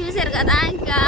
చూశారు చూసారు కదా ఇంకా.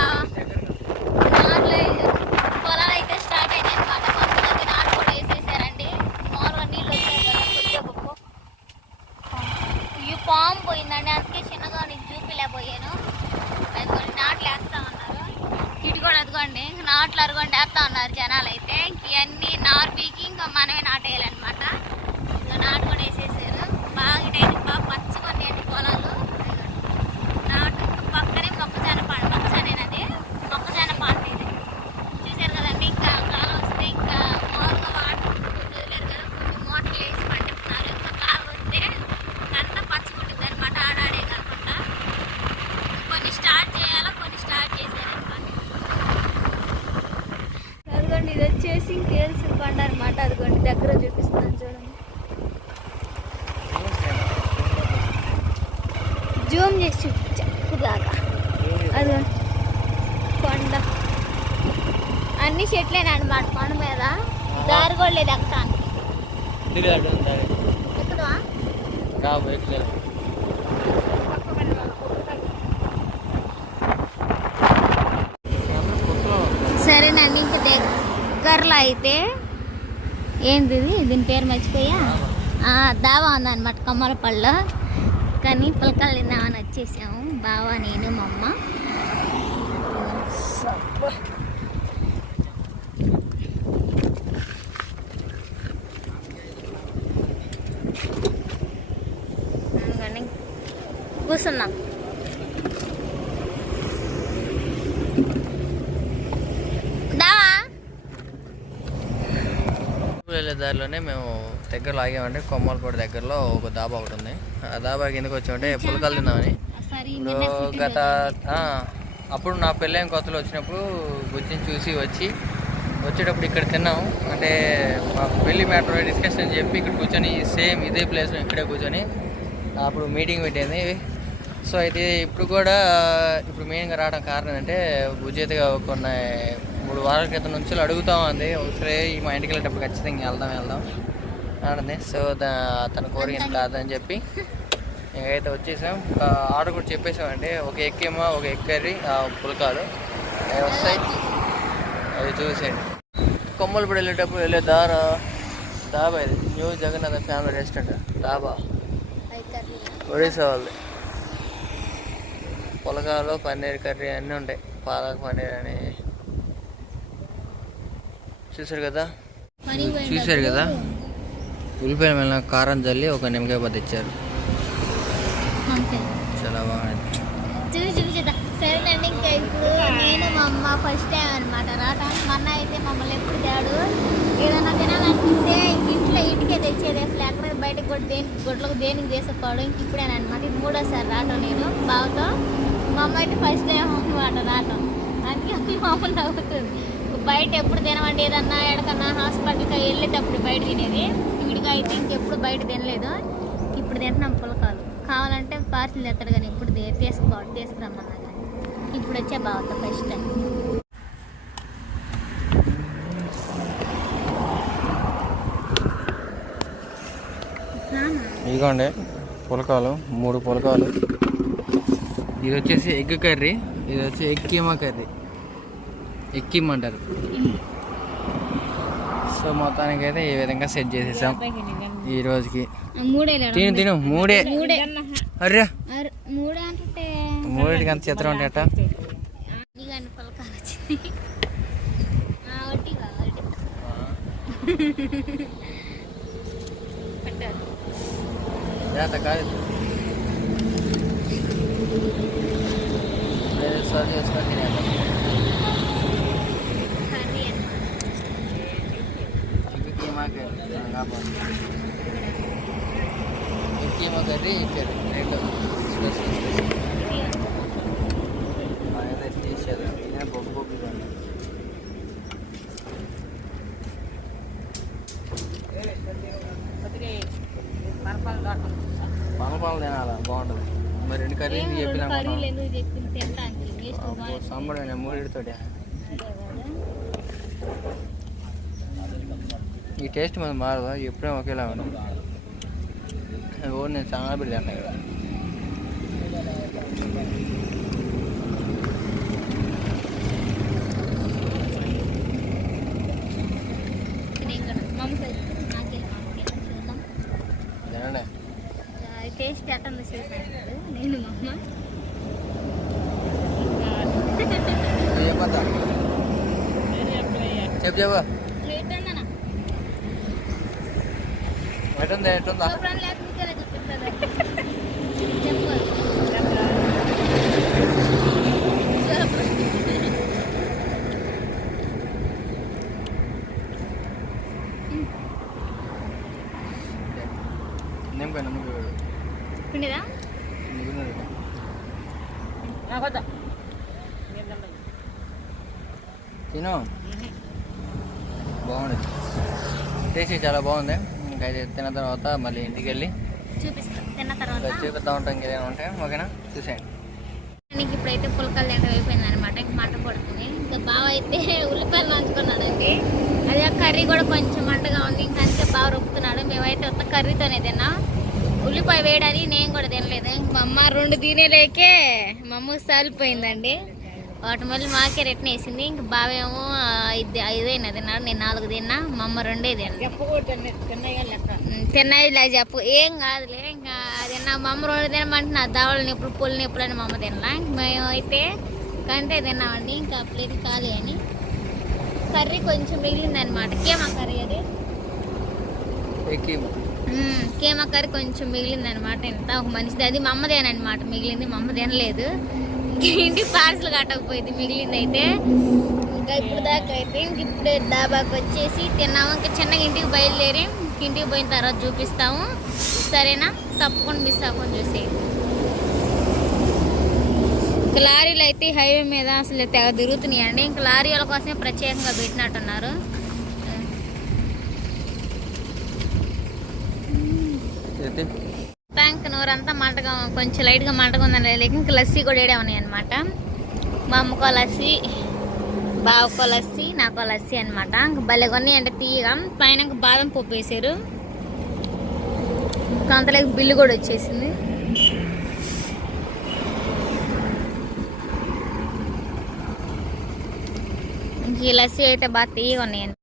వచ్చేసి ఇంకేల్సి కొండ అనమాట అదిగోండి దగ్గర చూపిస్తాను చూడండి. జూమ్ చేసి చూపించా. దాకా అది కొండ. అన్ని చెట్లేనా అనమాట కొండ మీద. దారి కూడా లేదు ఎక్కడానికి. ఊర్లో అయితే ఏంది దీని పేరు మర్చిపోయా? దావా ఉందన్నమాట కమ్మలపల్లిలో కానీ పిల్లకాయలు తిందామని వచ్చేసాము బావ నేను మా అమ్మ. కూర్చున్నాం దావా దారిలోనే మేము దగ్గరలో ఆగామంటే కొమ్మలపూడి దగ్గరలో ఒక దాబా ఒకటి ఉంది. ఆ దాబా ఎందుకు వచ్చామంటే పులకలు తిందామని ఇప్పుడు గత అప్పుడు నా పెళ్ళైన కొత్తలో వచ్చినప్పుడు బుజ్జిని చూసి వచ్చి వచ్చేటప్పుడు ఇక్కడ తిన్నాము అంటే మా పెళ్ళి మ్యాటర్ డిస్కషన్ చెప్పి ఇక్కడ కూర్చొని సేమ్ ఇదే ప్లేస్లో ఇక్కడే కూర్చొని అప్పుడు మీటింగ్ పెట్టింది. సో అయితే ఇప్పుడు కూడా ఇప్పుడు మెయిన్గా రావడం కారణం అంటే భుజేతగా కొన్ని మూడు వారాల క్రితం నుంచి అడుగుతా ఉంది. ఒకసారి మా ఇంటికి వెళ్ళేటప్పుడు ఖచ్చితంగా వెళ్దాం వెళ్దాం ఆడింది సో తన కోరిక కాదని చెప్పి ఇంకైతే వచ్చేసాం. ఆ, ఆర్డర్ కూడా చెప్పేసామండి. ఒక ఎక్కేమో ఒక ఎగ్ కర్రీ పుల్కాలు. అవి వస్తాయి. అవి చూసేయండి. కొమ్మలపూడి వెళ్ళేటప్పుడు వెళ్ళే దార. దాబా ఇది. New Jagannatha family restaurant. Dhaba. Odisha వాళ్ళది. పులకాలు పన్నీర్ కర్రీ అన్నీ ఉంటాయి. పాలక్ పన్నీర్ అని చూసారు కదా? చూశారు కదా? ఉల్లిపాయల మీద కారం జల్లి ఒక నిమ్మకాయ బద్ద ఇచ్చారు చాలా బాగుంది. సరేనండి ఇంకా ఇప్పుడు నేను మా అమ్మ ఫస్ట్ టైం అనమాట రావటానికి మొన్న అయితే మమ్మల్ని ఎప్పుడు తేడు. ఏదైనా ఇంట్లో ఇంటికే తెచ్చేది అసలు ఎక్కడ బయటకు కూడా దేని గుడ్లకు దేనికి ఇంక ఇప్పుడేనమాట ఇది మూడోసారి రావటం నేను బావతో. మా అమ్మ అయితే ఫస్ట్ టైం అనమాట రావటం. అందుకే మా అమ్మ నవ్వుతుంది. బయట ఎప్పుడు తినమండి ఏదన్నా? ఎక్కడికన్నా హాస్పిటల్కి వెళ్ళేటప్పుడు బయట తినేది. వీడిగా అయితే ఇంకెప్పుడు బయట తినలేదు. ఇప్పుడు తింటున్నాం పులకాలు. కావాలంటే పార్సిల్ తెస్తాడు కానీ ఇప్పుడు తీసుకో తీసుకురమ్మన్నా కానీ ఇప్పుడు వచ్చే బాగుంది ఫస్ట్ టైం ఇదిగోండి పులకాలు మూడు పులకాలు. ఇది వచ్చేసి ఎగ్ కర్రీ ఇది వచ్చి egg keema curry. Egg keema అంటారు సో మొత్తానికి అయితే ఈ విధంగా సెట్ చేసేసాం. ఈ రోజుకి. తిను తిను మూడే. మూడే. అర్రే. మూడింటికి అంత చిత్రం ఉంటాయట. పెట్టారు జాత కాదు. సర్వ్ చేసుకొని తినేద్దాం. ఇంకేమో కర్రీ ఇచ్చారు రెండు స్పెషల్ స్పెషల్ తినే పనపాలు తినాలా బాగుంటుంది మరి రెండు కర్రీలు చెప్పినా సంబడి మూడితో టేస్ట్ మనం మారదా ఎప్పుడేమో ఒకేలా ఉంది అది ఓ నేను చాలా పెట్టి తిన్నా కదా మమ్మీ సైడ్ నాకెళ్ళి చూద్దాం తినండి టేస్ట్ ఎట్లా చేశాను నేను మా అమ్మ నువ్వు చెప్పొద్దా చెప్పు చెప్పు చూపిస్తాను చెప్పు సూపర్ నిమ్మకాయ నిమ్మకాయ పిండిదా? తిను. బాగుంది. టేస్ట్ చాలా బాగుంది. ఇది తిన్న తర్వాత మళ్ళీ ఇంటికి వెళ్ళి చూపిస్తా ఉంటాం ఇంకేమైనా ఉంటాయి ఓకేనా? చూసేయండి. నీకు ఇప్పుడైతే పులకలు తింట అయిపోయింది అనమాట ఇంక మంట పడుతుంది. ఇంకా బావ అయితే ఉల్లిపాయలు నంచుకున్నాడండి. అదే కర్రీ కూడా కొంచెం మంటగా ఉంది ఇంకా అందుకే బాగా రొప్పుతున్నాడు మేమైతే కొత్త కర్రీతోనే తిన్నాం. ఉల్లిపాయ వేయడానికి నేను కూడా తినలేదు. ఇంక మా అమ్మ రెండు తినేలేకే మా అమ్మ సాలిపోయిందండి వాటి మళ్ళీ మాకే రిటర్న్ వేసింది. ఇంక బావేమో ఐదు ఐదైనా తిన్నాడు నేను నాలుగు తిన్నా మా అమ్మ రెండే తిన్నా. తిన్నాయి ఇలా చెప్పు. ఏం కాదులే ఇంకా తిన్నా. మా అమ్మ రెండు తినమంటే నా దావల నొప్పులు పుల్ల నొప్పులు అని మా అమ్మ తినలా. ఇంక మేము అయితే కంటే తిన్నామండి. ఇంకా ప్లేట్ ఖాళీ అని. కర్రీ కొంచెం మిగిలింది అనమాట కేమా కర్రీ అది? కేమా? కర్రీ కొంచెం మిగిలింది అనమాట ఎంత ఒక మనిషిది అది మా అమ్మదేనమాట మిగిలింది మా అమ్మ తినలేదు. ఇంటి పార్సల్ కట్టకపోయింది మిగిలింది అయితే. ఇంకా ఇప్పుడు దాకా అయితే ఇంక ఇప్పుడే డాబాకి వచ్చేసి తిన్నాము. ఇంకా చిన్నగా ఇంటికి బయలుదేరి ఇంటికి పోయిన తర్వాత చూపిస్తాము. సరేనా? తప్పకుండా మిస్ అవ్వకుండా చూసి ఇంకా లారీలు అయితే హైవే మీద అసలు తెగ తిరుగుతున్నాయండి. ఇంకా లారీ వాళ్ళ కోసమే ప్రత్యేకంగా పెట్టినట్టున్నారు. అయితే నోరంతా మంటగా కొంచెం లైట్గా మంటగా ఉందని లేక ఇంకా లస్సీ కూడా ఏడే ఉన్నాయి అనమాట మా అమ్మకో లస్సీ బావకో లస్సీ నాకో లస్సీ అనమాట ఇంకా భలే కొన్ని అంటే తీయగా. పైన ఇంకా బాదం పప్పు వేసారు. ఇంకా బిల్లు కూడా వచ్చేసింది. ఇంక ఈ లస్సీ అయితే బాగా తీయగా ఉన్నాయండి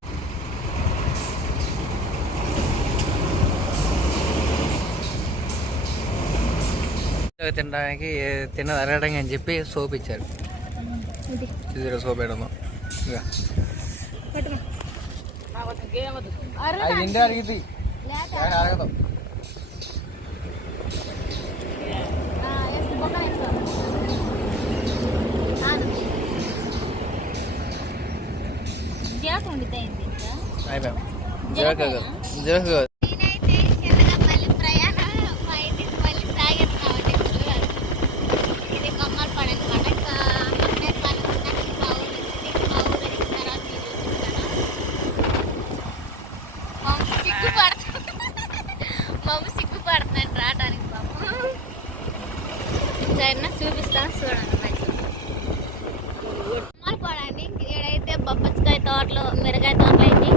తినడానికి తిన్నది అరగడానికి అని చెప్పి సోప్ ఇచ్చారు ఇది చూసారా సోప్ వేయడం ఇక పట్టుకో. అది ఇంటే అడిగింది లేత. అడగదు ఆ, వేసుకో, పక్కన వేసుకో. ఆను. జీలకర్ర వండితే అయింది ఇంకా. అయిపోయాం జీరక కాదు జీరక కాదు నేనైతే చిన్నగా మళ్ళీ ప్రయాణం మా ఇంటికి మళ్ళీ సాగెత్తున్నామండి ఇప్పుడు. ఇది కొమ్మలపాడు అన్నమాట. ఇంకా అక్కడే పని ఉందని మా ఊరు వచ్చింది. మా ఊరు వచ్చిన తర్వాత మీకు చూపిస్తాను. మా అమ్మ సిగ్గుపడుతుంది. మా అమ్మ సిగ్గుపడుతుందండి రావడానికి పాపం సరేనా చూపిస్తాను చూడండి మంచి కొమ్మలపాడండి ఈడైతే బొబ్బచ్చుకాయ తోటలో మిరగాయ తోటలు అయితే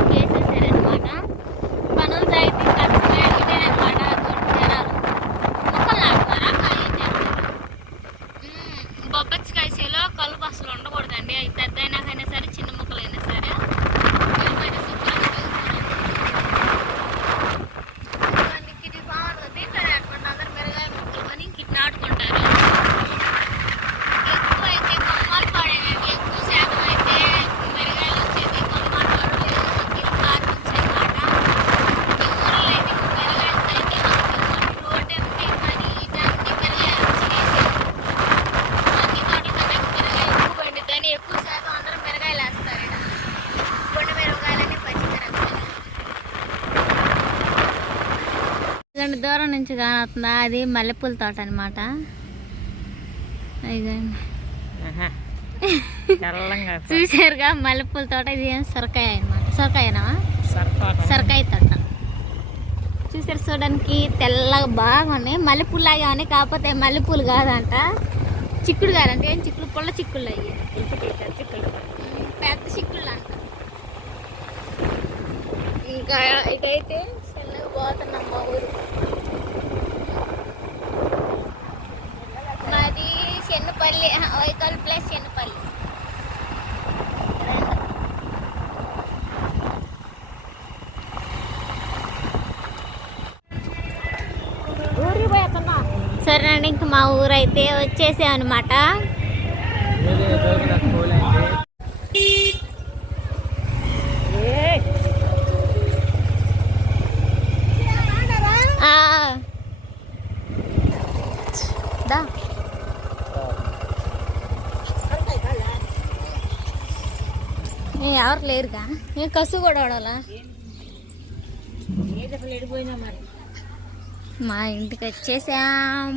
ఇదండి దూరం నుంచి కానవుతుందా అది మల్లెపూల తోట అనమాట చూసారుగా మల్లెపూల తోట ఇది ఏం సొరకాయ అనమాట సొరకాయనా సొరకాయ తోట. చూసారు చూడడానికి తెల్లగా బాగా ఉన్నాయి మల్లెపూలు లాగే ఉన్నాయి కాకపోతే మల్లెపూలు కాదంట. చిక్కుడు కాదంటే. ఏం చిక్కుడు? పుల్ల చిక్కుళ్ళు అయ్యి. పెద్ద చిక్కుళ్ళు అంట. ఇంకా చిన్నగా పోతున్నాం మా ఊరు మాది చెన్నపల్లి. వైకల్ ప్లస్ చెన్నపల్లి సరేనండి ఇంక మా ఊరు అయితే వచ్చేసాం అనమాట దా ఏ, ఎవరు లేరుగా? కసు కూడా వాడాలా మా ఇంటికి వచ్చేసాం.